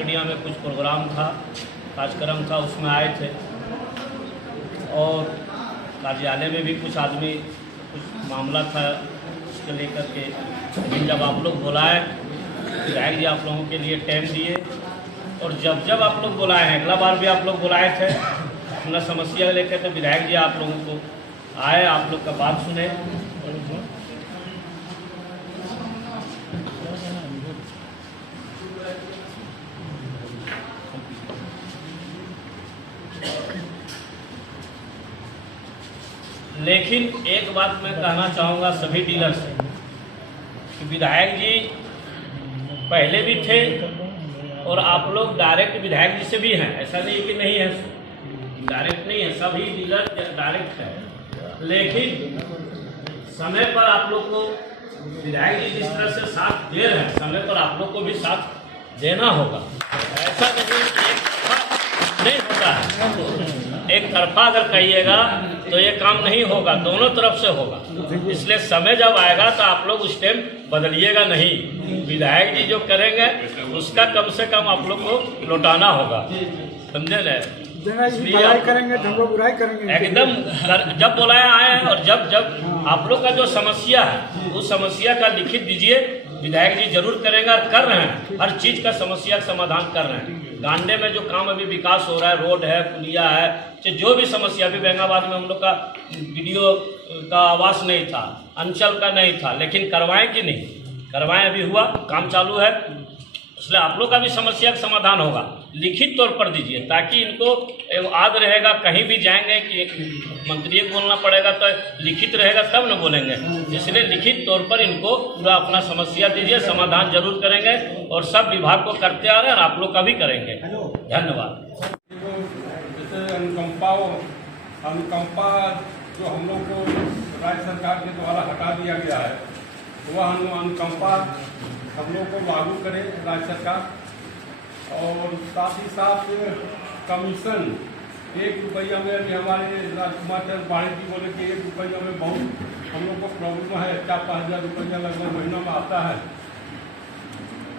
Media में कुछ programme था, कार्यक्रम था, उसमें आए थे और कार्यालय में भी कुछ आदमी कुछ मामला था उसके लेकर के। लेकिन जब आप लोग बुलाए, विधायक जी आप लोगों के लिए टाइम दिए और जब जब आप लोग बुलाए हैं, अगला बार भी आप लोग बुलाए थे अपना समस्या लेकर, तो विधायक जी आप लोगों को आए, आप लोग का बात सुने। लेकिन एक बात मैं कहना चाहूँगा सभी डीलर से कि विधायक जी पहले भी थे और आप लोग डायरेक्ट विधायक जी से भी हैं, ऐसा नहीं कि नहीं है, डायरेक्ट नहीं है, सभी डीलर डायरेक्ट है। लेकिन समय पर आप लोग को विधायक जी जिस तरह से साथ दे रहे हैं, समय पर आप लोग को भी साथ देना होगा। ऐसा नहीं होता है, एक तरफा अगर कहिएगा तो ये काम नहीं होगा, दोनों तरफ से होगा। इसलिए समय जब आएगा तो आप लोग उस टाइम बदलिएगा नहीं, विधायक जी जो करेंगे उसका कम से कम आप लोग को लौटाना होगा, समझे ना? बुराई करेंगे तो हम लोग बुराई करेंगे एकदम। जब बुलाया आए हैं और जब जब आप लोग का जो समस्या है उस समस्या का लिखित दीजिए, विधायक जी जरूर करेंगे और कर रहे हैं, हर चीज़ का समस्या का समाधान कर रहे हैं। गांडे में जो काम अभी विकास हो रहा है, रोड है, पुलिया है, जो भी समस्या, अभी बेंगाबाद में हम लोग का वीडियो का आवास नहीं था, अंचल का नहीं था, लेकिन करवाएं कि नहीं करवाएं, अभी हुआ, काम चालू है। इसलिए आप लोग का भी समस्या का समाधान होगा, लिखित तौर पर दीजिए ताकि इनको याद रहेगा। कहीं भी जाएंगे कि मंत्री को बोलना पड़ेगा तो लिखित रहेगा तब न बोलेंगे, इसलिए लिखित तौर पर इनको पूरा अपना समस्या दीजिए, समाधान जरूर करेंगे और सब विभाग को करते आ रहे हैं और आप लोग का भी करेंगे। धन्यवाद। जैसे अनुकंपा जो हम लोग को राज्य सरकार के द्वारा हटा दिया गया है, वह अनुकंपा हम लोग को लागू करें राज्य सरकार। और साथ ही साथ कमीशन 1 रुपया में भी हमारे राजकुमार चंद्र पाणी जी बोले कि 1 रुपया में बहुत हम लोग को प्रॉब्लम है, 4-5 हज़ार रुपया लगभग महीना में आता है,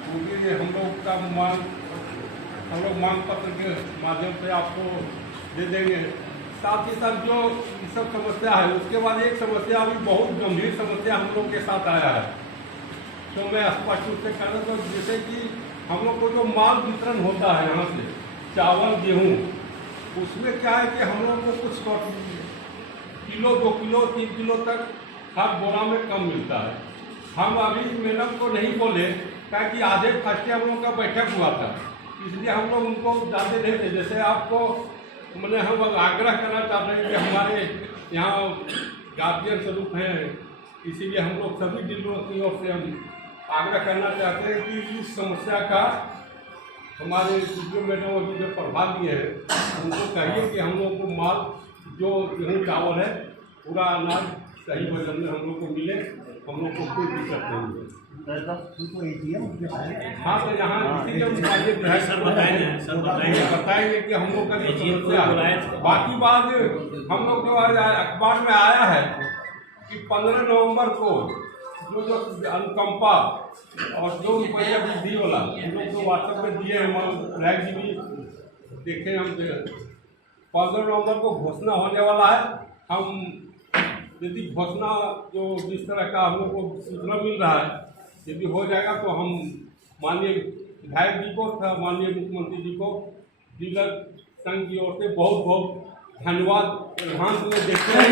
क्योंकि हम लोग मांग पत्र के माध्यम से आपको दे देंगे। साथ ही साथ जो ये सब समस्या है, उसके बाद एक समस्या अभी बहुत गंभीर समस्या हम लोग के साथ आया है, तो मैं स्पष्ट रूप से कहना तो जैसे कि हम लोग को जो माल वितरण होता है यहाँ से, चावल गेहूँ, उसमें क्या है कि हम लोग को कुछ किलो 2 किलो 3 किलो तक हर बोरा में कम मिलता है। हम अभी मैडम को नहीं बोले ताकि आधे फर्स्ट हम लोग का बैठक हुआ था, इसलिए हम लोग उनको ज़्यादा नहीं थे। जैसे आपको मैंने हम आग्रह करना चाहते हैं कि हमारे यहाँ गार्जियन स्वरूप हैं, इसीलिए हम लोग सभी डीलरों की ओर से हम आग्रह करना चाहते हैं कि इस समस्या का हमारे जो मैडम अभी जो प्रभाव लिए हैं उनको कहिए कि हम लोग को माल जो गेहूँ चावल है पूरा अनाज सही वजन में हम लोग को मिले, हम लोग को कोई दिक्कत नहीं है। हाँ, तो यहाँ बताएंगे कि हम लोग का जो समस्या है। बाकी बात हम लोग जो अखबार में आया है कि 15 नवंबर को जो अनुकंपा और 2 रुपया वृद्धि वाला हम लोग जो व्हाट्सएप में दिए हैं, विधायक जी भी देखें, हम 15 नवंबर को घोषणा होने वाला है। हम यदि घोषणा जो जिस तरह का हम लोग को सूचना मिल रहा है, यदि हो जाएगा तो हम माननीय विधायक जी को तथा माननीय मुख्यमंत्री जी को डीलर संघ की ओर से बहुत बहुत धन्यवाद एडवांस में देते हैं।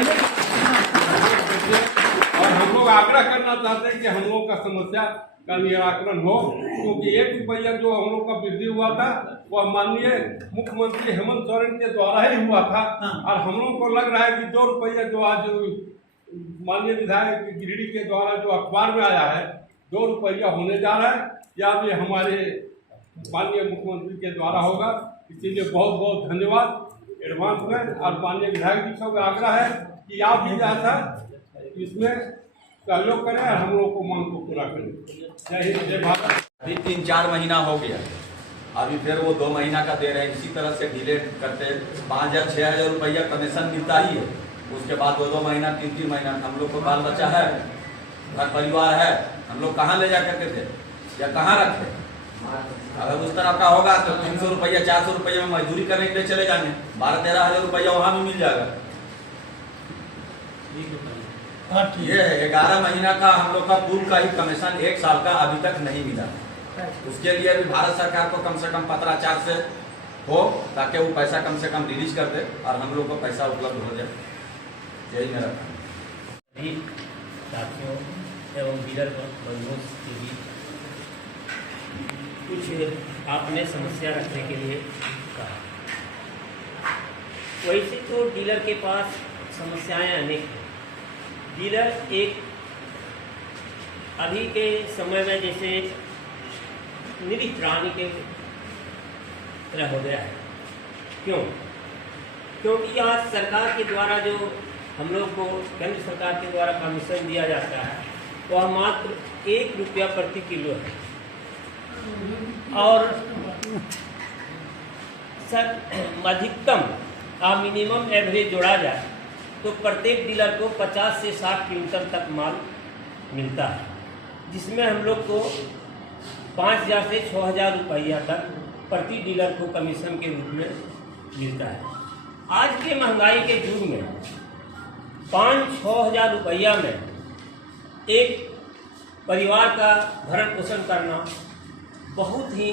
और हम लोग आग्रह करना चाहते हैं कि हम लोग का समस्या का निराकरण हो, क्योंकि 1 रुपया जो हम लोग का वृद्धि हुआ था वह माननीय मुख्यमंत्री हेमंत सोरेन के द्वारा ही हुआ था। और हम लोग को लग रहा है कि 2 रुपया जो आज माननीय विधायक गिरिडीह के द्वारा जो अखबार में आया है 2 रुपया होने जा रहा है, या भी हमारे माननीय मुख्यमंत्री के द्वारा होगा। इसीलिए बहुत बहुत धन्यवाद एडवांस में। और माननीय विधायक जी का आग्रह है कि आप भी ऐसा इसमें सहयोग करें और हम लोग को मांग को पूरा करें। जय हिंद, जय भारत। अभी 3-4 महीना हो गया, अभी फिर वो 2 महीना का दे रहे हैं। इसी तरह से डिले करते 5,000-6,000 रुपया कमीशन मिलता ही है, उसके बाद 2-2 महीना 3-3 महीना। हम लोग को बाल बच्चा है, घर परिवार है, हम लोग कहाँ ले जा करके थे या कहाँ रखे, अगर उस तरह का होगा तो 300 रुपया 400 रुपये में मजदूरी करने के लिए चले जाएंगे, 12-13 हजार रुपया वहाँ भी मिल जाएगा। ये 11 महीना का हम लोग का पूर्व का ही कमीशन 1 साल का अभी तक नहीं मिला। उसके लिए भी भारत सरकार को कम से कम पत्राचार से हो, ताकि वो पैसा कम से कम रिलीज कर दे और हम लोग को पैसा उपलब्ध हो जाए। यही मेरा साथियों एवं डीलर बंधुओं के बीच कुछ आपने समस्या रखने के लिए कहा। वैसे तो डीलर के पास समस्याएं अनेक हैं। डीलर एक अभी के समय में जैसे निरीह प्राणी के तरह हो गया है। क्यों? क्योंकि आज सरकार के द्वारा जो हम लोग को केंद्र सरकार के द्वारा कमीशन दिया जाता है वह मात्र 1 रुपया प्रति किलो है। और अधिकतम मिनिमम एवरेज जोड़ा जाए तो प्रत्येक डीलर को 50 से 60 क्विंटल तक माल मिलता है, जिसमें हम लोग को 5,000 से 6,000 रुपया तक प्रति डीलर को कमीशन के रूप में मिलता है। आज के महंगाई के युग में 5-6 हज़ार रुपया में एक परिवार का भरण पोषण करना बहुत ही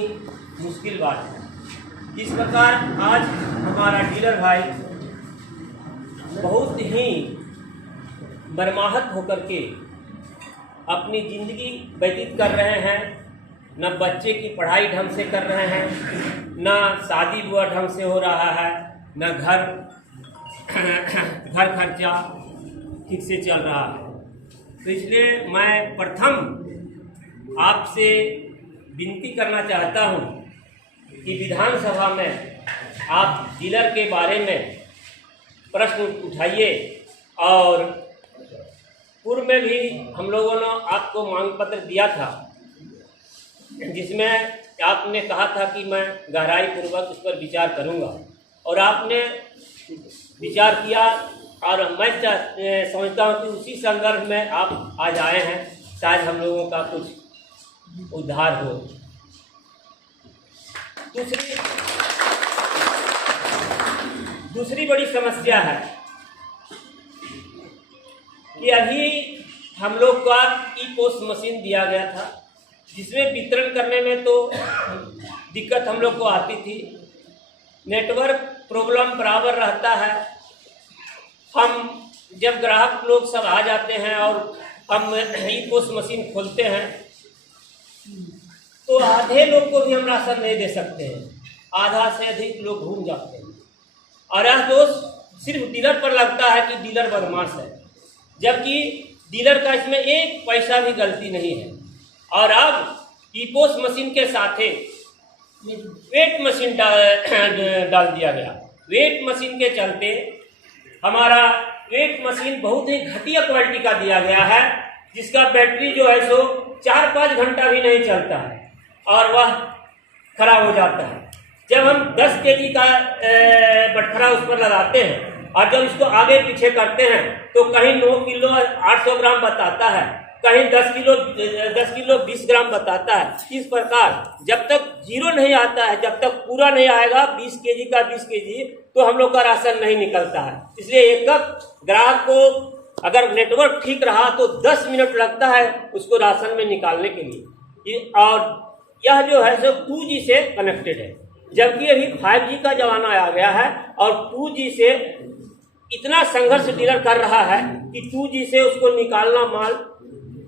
मुश्किल बात है। इस प्रकार आज हमारा डीलर भाई बहुत ही मर्माहत होकर के अपनी ज़िंदगी व्यतीत कर रहे हैं। न बच्चे की पढ़ाई ढंग से कर रहे हैं, न शादी विवाह ढंग से हो रहा है, न घर खर्चा ठीक से चल रहा है। तो इसलिए मैं प्रथम आपसे विनती करना चाहता हूं कि विधानसभा में आप डीलर के बारे में प्रश्न उठाइए। और पूर्व में भी हम लोगों ने आपको मांग पत्र दिया था, जिसमें आपने कहा था कि मैं गहराई पूर्वक उस पर विचार करूंगा, और आपने विचार किया। और मैं समझता हूँ कि उसी संदर्भ में आप आज आए हैं, शायद हम लोगों का कुछ उद्धार हो। दूसरी बड़ी समस्या है कि अभी हम लोग का ई-पोस्ट मशीन दिया गया था, जिसमें वितरण करने में तो दिक्कत हम लोग को आती थी। नेटवर्क प्रॉब्लम बराबर रहता है। हम जब ग्राहक लोग सब आ जाते हैं और हम ई-पोस्ट मशीन खोलते हैं तो आधे लोग को भी हम राशन नहीं दे सकते हैं, आधा से अधिक लोग घूम जाते हैं। और यह दोष सिर्फ डीलर पर लगता है कि डीलर बदमाश है, जबकि डीलर का इसमें एक पैसा भी गलती नहीं है। और अब ई-पोस्ट मशीन के साथ वेट मशीन डाल दिया गया। वेट मशीन के चलते हमारा वेट मशीन बहुत ही घटिया क्वालिटी का दिया गया है, जिसका बैटरी जो है सो 4-5 घंटा भी नहीं चलता है और वह खराब हो जाता है। जब हम 10 केजी का बटखरा उस पर लगाते हैं और जब इसको आगे पीछे करते हैं तो कहीं 9 किलो 800 ग्राम बताता है, कहीं 10 किलो 20 ग्राम बताता है। इस प्रकार जब तक जीरो नहीं आता है, जब तक पूरा नहीं आएगा 20 केजी का 20 केजी, तो हम लोग का राशन नहीं निकलता है। इसलिए एक ग्राहक को अगर नेटवर्क ठीक रहा तो 10 मिनट लगता है उसको राशन में निकालने के लिए। और यह जो है सो 2G से कनेक्टेड है, जबकि अभी 5G का जमाना आ गया है और 2G से इतना संघर्ष डीलर कर रहा है कि 2G से उसको निकालना माल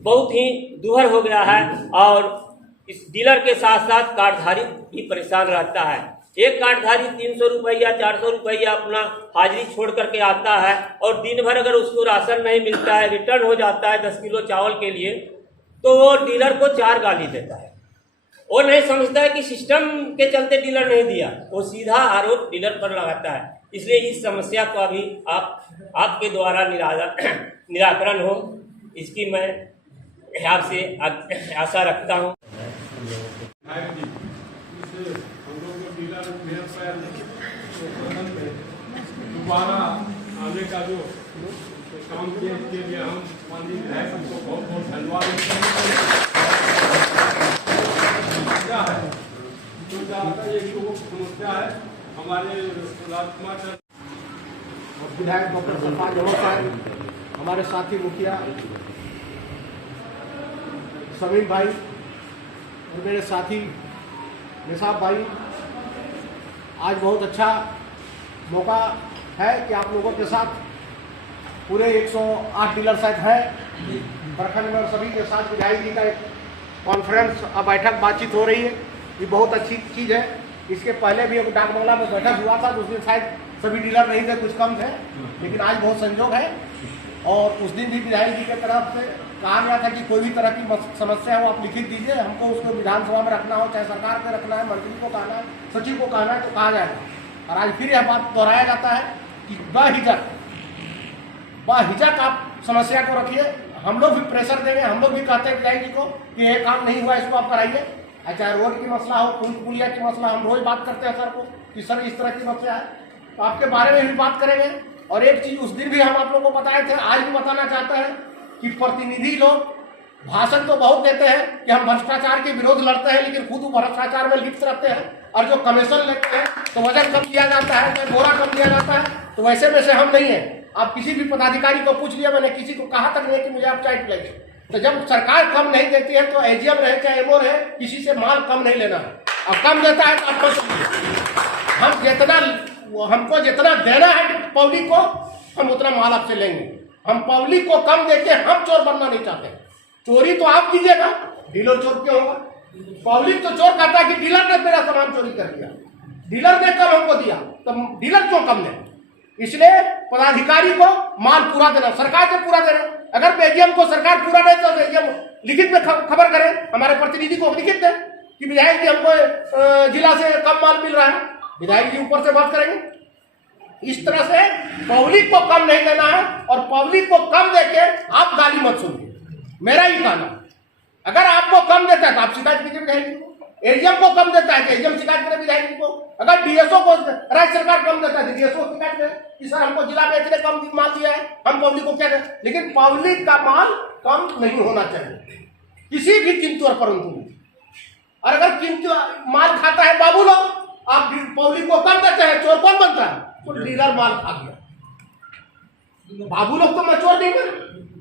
बहुत ही दुभर हो गया है। और इस डीलर के साथ साथ कार्डधारी भी परेशान रहता है। एक कार्डधारी 300 रुपया 400 रुपया अपना हाजिरी छोड़ करके आता है और दिन भर अगर उसको राशन नहीं मिलता है, रिटर्न हो जाता है 10 किलो चावल के लिए, तो वो डीलर को 4 गाली देता है। वो नहीं समझता है कि सिस्टम के चलते डीलर नहीं दिया, वो सीधा आरोप डीलर पर लगाता है। इसलिए इस समस्या का भी आपके द्वारा निराकरण हो, इसकी मैं आपसे आशा रखता हूँ। दोबारा आने का जो काम किए इसके लिए हम माननीय विधायक को बहुत बहुत धन्यवाद देते हैं। क्या है समस्या आता है, ये लोगों की समस्या है। हमारे राजकुमार विधायक डॉक्टर सरफराज अहमद साहब, हमारे साथी मुखिया समीर भाई और मेरे साथी निसाब भाई, आज बहुत अच्छा मौका है कि आप लोगों के साथ पूरे 108 डीलर साथ है प्रखंड में, सभी के साथ विधायक जी का एक कॉन्फ्रेंस बैठक बातचीत हो रही है। ये बहुत अच्छी चीज़ है। इसके पहले भी एक डाक बंगला में बैठक हुआ था, तो उस दिन शायद सभी डीलर नहीं थे, कुछ कम थे, लेकिन आज बहुत संयोग है। और उस दिन भी विधायक जी की तरफ से कहा गया था कि कोई भी तरह की समस्या है वो आप लिखित दीजिए, हमको उसको विधानसभा में रखना हो, चाहे सरकार पे रखना है, मंत्री को कहना है, सचिव को कहना है, तो कहा जाएगा। और आज फिर यह बात दोहराया जाता है कि बाहिजक आप समस्या को रखिए। हम लोग भी प्रेशर देंगे, हम लोग भी कहते हैं विधायक जी को कि ये काम नहीं हुआ, इसको आप कराइए। चाहे रोड की मसला हो, पुलिया की मसला, हम रोज बात करते हैं सर को कि सर इस तरह की समस्या है, तो आपके बारे में भी बात करेंगे। और एक चीज उस दिन भी हम आप लोगों को बताए थे, आज भी बताना चाहते हैं कि प्रतिनिधि लोग भाषण तो बहुत देते हैं कि हम भ्रष्टाचार के विरोध लड़ते हैं, लेकिन खुद भ्रष्टाचार में लिप्त रहते हैं। और जो कमीशन लेते हैं तो वजन कम दिया जाता है, तो बोरा कम दिया जाता है, तो वैसे में से हम नहीं है। आप किसी भी पदाधिकारी को पूछ लिया, मैंने किसी को कहा तक नहीं कि मुझे आप चाय पिलाइए। तो जब सरकार कम नहीं देती है तो एजीएम रहे चाहे एमओ रहे, किसी से माल कम नहीं लेना है। और कम देता है तो आपको हम जितना हमको जितना देना है पब्लिक को, हम उतना माल आपसे लेंगे। हम पब्लिक को कम देके हम चोर बनना नहीं चाहते। चोरी तो आप कीजिएगा, डीलर चोर क्यों होगा? पब्लिक तो चोर कहता है कि डीलर ने मेरा सामान चोरी कर दिया, डीलर ने कम हमको दिया, तो डीलर क्यों कम दे? इसलिए पदाधिकारी को माल पूरा देना, सरकार से पूरा देना। अगर एजीएम को सरकार पूरा नहीं तो एजीएम लिखित में खबर करे, हमारे प्रतिनिधि को लिखित दे कि विधायक जी हमको जिला से कम माल मिल रहा है, विधायक जी ऊपर से बात करेंगे। इस तरह से पब्लिक को कम नहीं देना है, और पब्लिक को कम देके आप गाली मत सुनिए, मेरा ही कहना। अगर आपको कम देता है तो आप शिकायत कीजिए विधायक जी को, एजीएम को कम देता है तो एजीएम शिकायत करे विधायक जी को। अगर डीएसओ को राज्य सरकार कम देता है तो डीएसओ शिकायत करे कि सर हमको जिला में इतने कम माल दिया है, हम पब्लिक को क्या दें। लेकिन पब्लिक का माल कम नहीं होना चाहिए किसी भी कीमत और परंतु। और अगर कीमत माल खाता है बाबू लोग, आप पब्लिक को कम देते हैं, चोर कौन बनता है? तो डीलर माल खा गया, बाबू लोग तो मैं चोर नहीं बने।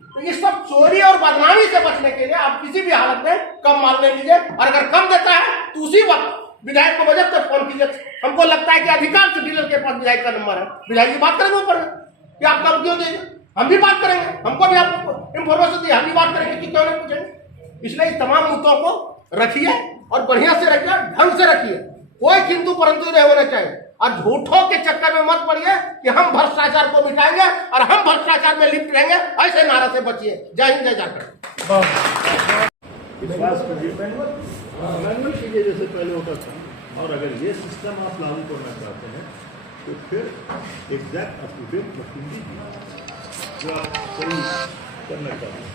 तो ये सब चोरी और बदनामी से बचने के लिए आप किसी भी हालत में कम माल ले लीजिए। और अगर कम देता है तो उसी वक्त विधायक को बजट तक फोन कीजिए। हमको लगता है कि अधिकांश डीलर के पास विधायक का नंबर है, विधायक की बात करेंगे ऊपर कि आप कम क्यों दीजिए, हम भी बात करेंगे, हमको भी आपको इन्फॉर्मेशन दी, हम भी बात करेंगे कि क्यों नहीं पूछेंगे। इसलिए इस तमाम मुद्दों को रखिए और बढ़िया से रखिए, ढंग से रखिए, कोई किंतु परंतु नहीं होना चाहिए। और झूठों के चक्कर में मत पड़िए कि हम भ्रष्टाचार को मिटाएंगे और हम भ्रष्टाचार में लिप्त रहेंगे, ऐसे नारा से बचिए। जय हिंद, जय झारखंड। विश्वास करिए, मैनुअल कीजिए जैसे पहले होता था। और अगर ये सिस्टम आप लागू करना चाहते हैं तो फिर exact up to date machine दीजिए जो आप सही करना चाहते हैं।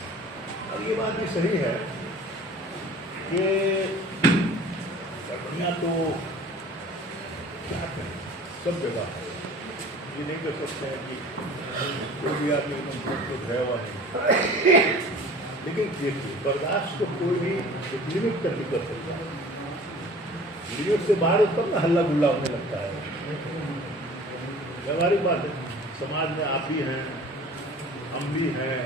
और ये बात भी सही है कि घटना तो क्या करें, सब जगह है। ये नहीं कर सकते हैं कि कोई भी आदमी एकदम गया हुआ है। लेकिन देखिए, बर्दाश्त तो कोई भी एक लिमिट तक कर सकता है, लिमिट से बाहर तब ना हल्ला गुल्ला होने लगता है। व्यवहारिक बात है, समाज में आप भी हैं, हम भी हैं,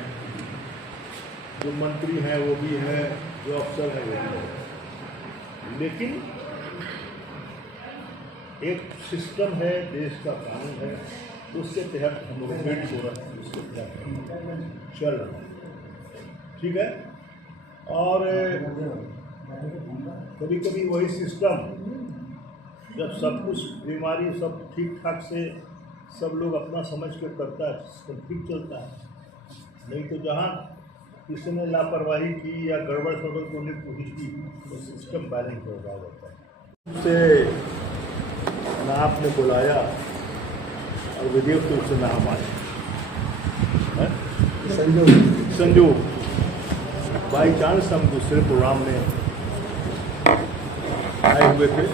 जो मंत्री हैं वो भी हैं, जो अफसर हैं वो भी हैं। लेकिन एक सिस्टम है, देश का कानून है, उसके तहत हम लोग वेट हो रहे हैं, उसके तहत चल रहा है, ठीक है। और कभी कभी वही सिस्टम जब सब कुछ बीमारी सब ठीक ठाक से सब लोग अपना समझ कर करता है, सब ठीक चलता है। नहीं तो जहाँ किसी ने लापरवाही की या गड़बड़ सड़बड़ करने की कोशिश की तो सिस्टम बैलेंस हो जाता है। उससे ना आपने बुलाया और विधेयक तो उससे ना हम आए, संजोग बाई चांस हम दूसरे प्रोग्राम में आए हुए थे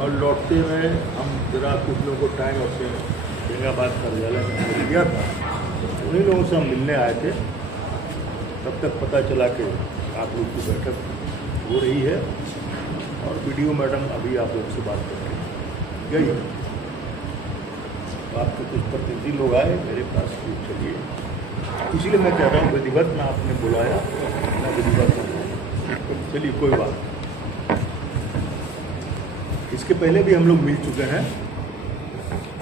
और लौटते हुए हम जरा कुछ लोगों को टाइम अपने औरंगाबाद कार्यालय में मिल गया था, उन्हीं लोगों से हम मिलने आए थे। तब तक पता चला कि आप लोग की बैठक हो रही है और वीडियो मैडम अभी आप लोग से बात करके गई। आपके कुछ प्रतिनिधि लोग आए मेरे पास कि चलिए, इसलिए मैं कह रहा हूँ विधिवत ना आपने बुलाया ना विधिवत ना, तो चलिए कोई बात नहीं। इसके पहले भी हम लोग मिल चुके हैं,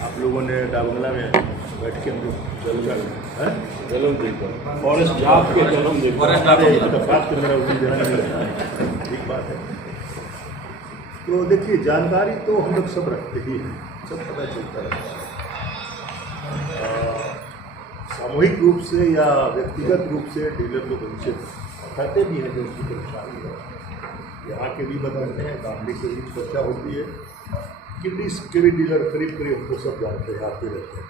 आप लोगों ने डाबंगला में बैठ के हम लोग फॉरेस्ट आपके जन्मदिन ठीक बात है। तो देखिए, जानकारी तो हम लोग सब रखते ही हैं, सब पता चलता है। सामूहिक रूप से या व्यक्तिगत रूप से डीलर लोग उनसे कहते भी हैं जो उनकी परेशानी है। यहाँ के भी बताते हैं, गांधी के भी चर्चा होती है, कितनी के भी डीलर करीब करीब हमको सब जानते हैं, आते रहते हैं।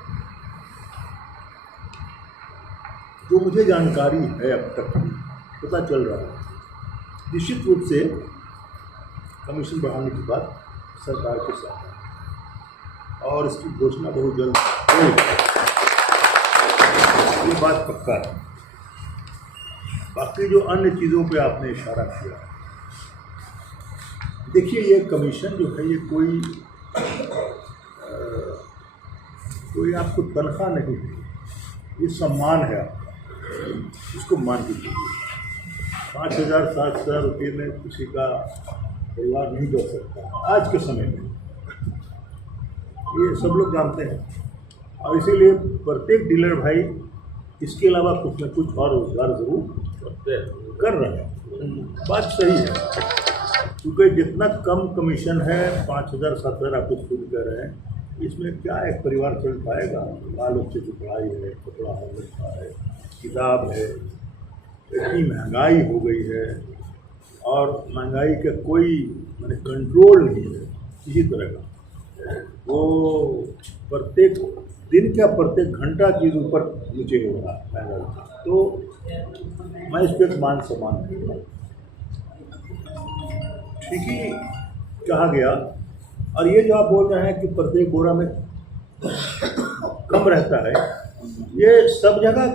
जो मुझे जानकारी है अब तक भी पता चल रहा है, निश्चित रूप से कमीशन बढ़ाने की बात सरकार के साथ है और इसकी घोषणा बहुत जल्द होगी, ये बात पक्का है। बाकी जो अन्य चीज़ों पे आपने इशारा किया, देखिए ये कमीशन जो है ये कोई आपको तनख्वाह नहीं है, ये सम्मान है आपका, इसको मान लीजिए। 5,000-7,000 रुपये में किसी का परिवार नहीं कर सकता आज के समय में, ये सब लोग जानते हैं। और इसीलिए प्रत्येक डीलर भाई इसके अलावा कुछ न कुछ और रोजगार जरूर कर रहे हैं। बात सही है, क्योंकि जितना कम कमीशन है 5,000-7,000 आप कुछ खुद कह रहे हैं, इसमें क्या एक परिवार चल पाएगा? बाल बच्चे की पढ़ाई है, कपड़ा है, लड़का है, किताब है, इतनी महंगाई हो गई है और महंगाई का कोई मैंने कंट्रोल नहीं है किसी तरह का। वो प्रत्येक दिन क्या प्रत्येक घंटा चीज़ ऊपर नीचे हो रहा है महंगाई। तो मैं इस पर मान सम्मान करूँगा, ठीक ही कहा गया। और ये जो आप बोल रहे हैं कि प्रत्येक बोरा में कम रहता है, ये सब जगह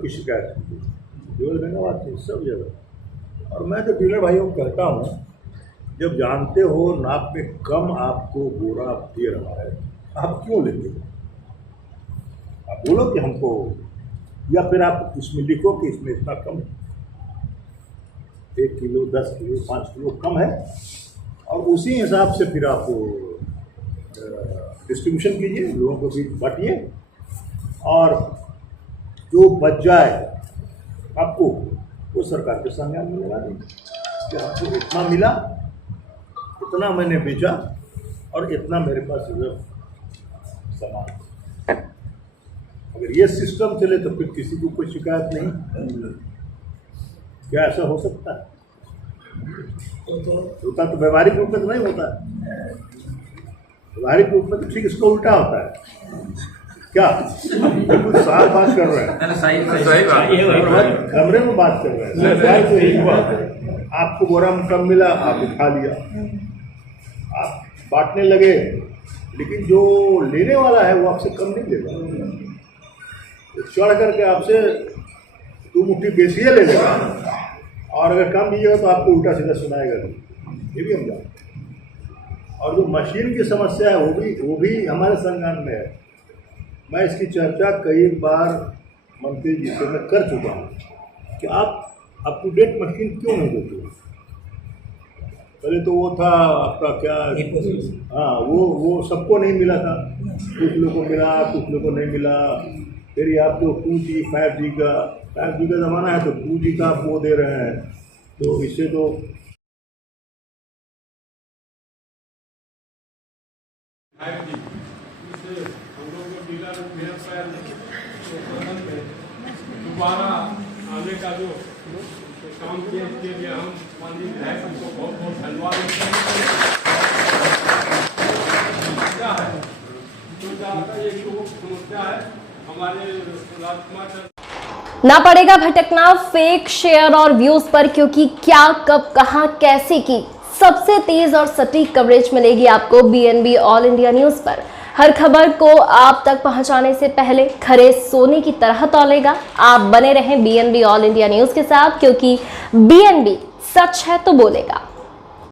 की शिकायत है, केवल बेंगाबाद से सब जगह। और मैं तो डीलर भाइयों को कहता हूँ, जब जानते हो नाप में कम आपको बोरा दे रहा है, आप क्यों लेते हो? आप बोलो कि हमको, या फिर आप इसमें लिखो कि इसमें इतना कम है, 1 किलो, 10 किलो, 5 किलो कम है, और उसी हिसाब से फिर आप डिस्ट्रीब्यूशन कीजिए, लोगों को भी बांटिए, और जो बच जाए आपको वो सरकार के संज्ञान में लगा देंगे कि आपको इतना मिला, इतना मैंने बेचा और इतना मेरे पास रिजर्व सामान। अगर ये सिस्टम चले तो फिर किसी को कोई शिकायत नहीं। क्या ऐसा हो सकता है? होता तो व्यवहारिक रूप में तो नहीं होता है। व्यवहारिक रूप में तो ठीक इसका उल्टा होता है। क्या बिल्कुल साफ बात कर रहे हैं, कमरे में बात कर रहे हैं, तो यही बात है। आपको बोरा में कम मिला, आप उठा लिया, आप बांटने लगे, लेकिन जो लेने वाला है वो आपसे कम नहीं लेगा, चढ़ करके आपसे 2 मुट्ठी बेसिए ले लेगा, और अगर कम दीजिएगा तो आपको उल्टा सीधा सुनाएगा नहीं, ये भी हम जानते हैं। और जो मशीन की समस्या है वो भी हमारे संज्ञान में है। मैं इसकी चर्चा कई बार मंत्री जी से मैं कर चुका हूँ कि आप अप टू डेट मशीन क्यों नहीं देते? पहले तो वो था आपका क्या, हाँ वो सबको नहीं मिला था, कुछ लोगों को मिला, कुछ लोगों को नहीं मिला। फिर ये आप तो 2G 5G का ज़माना है, तो 2G का आप वो दे रहे हैं, तो इससे तो दोबारा आने का जो काम किए, इसके लिए हम माननीय विधायक को बहुत बहुत धन्यवाद देते हैं। क्या है जो ज़्यादातर ये लोगों की समस्या है, हमारे राजकुमार ना पड़ेगा भटकना फेक शेयर और व्यूज पर, क्योंकि क्या, कब, कहां, कैसे की सबसे तेज और सटीक कवरेज मिलेगी आपको BNB ऑल इंडिया न्यूज पर। हर खबर को आप तक पहुंचाने से पहले खरे सोने की तरह तौलेगा। आप बने रहें BNB ऑल इंडिया न्यूज के साथ, क्योंकि BNB सच है तो बोलेगा।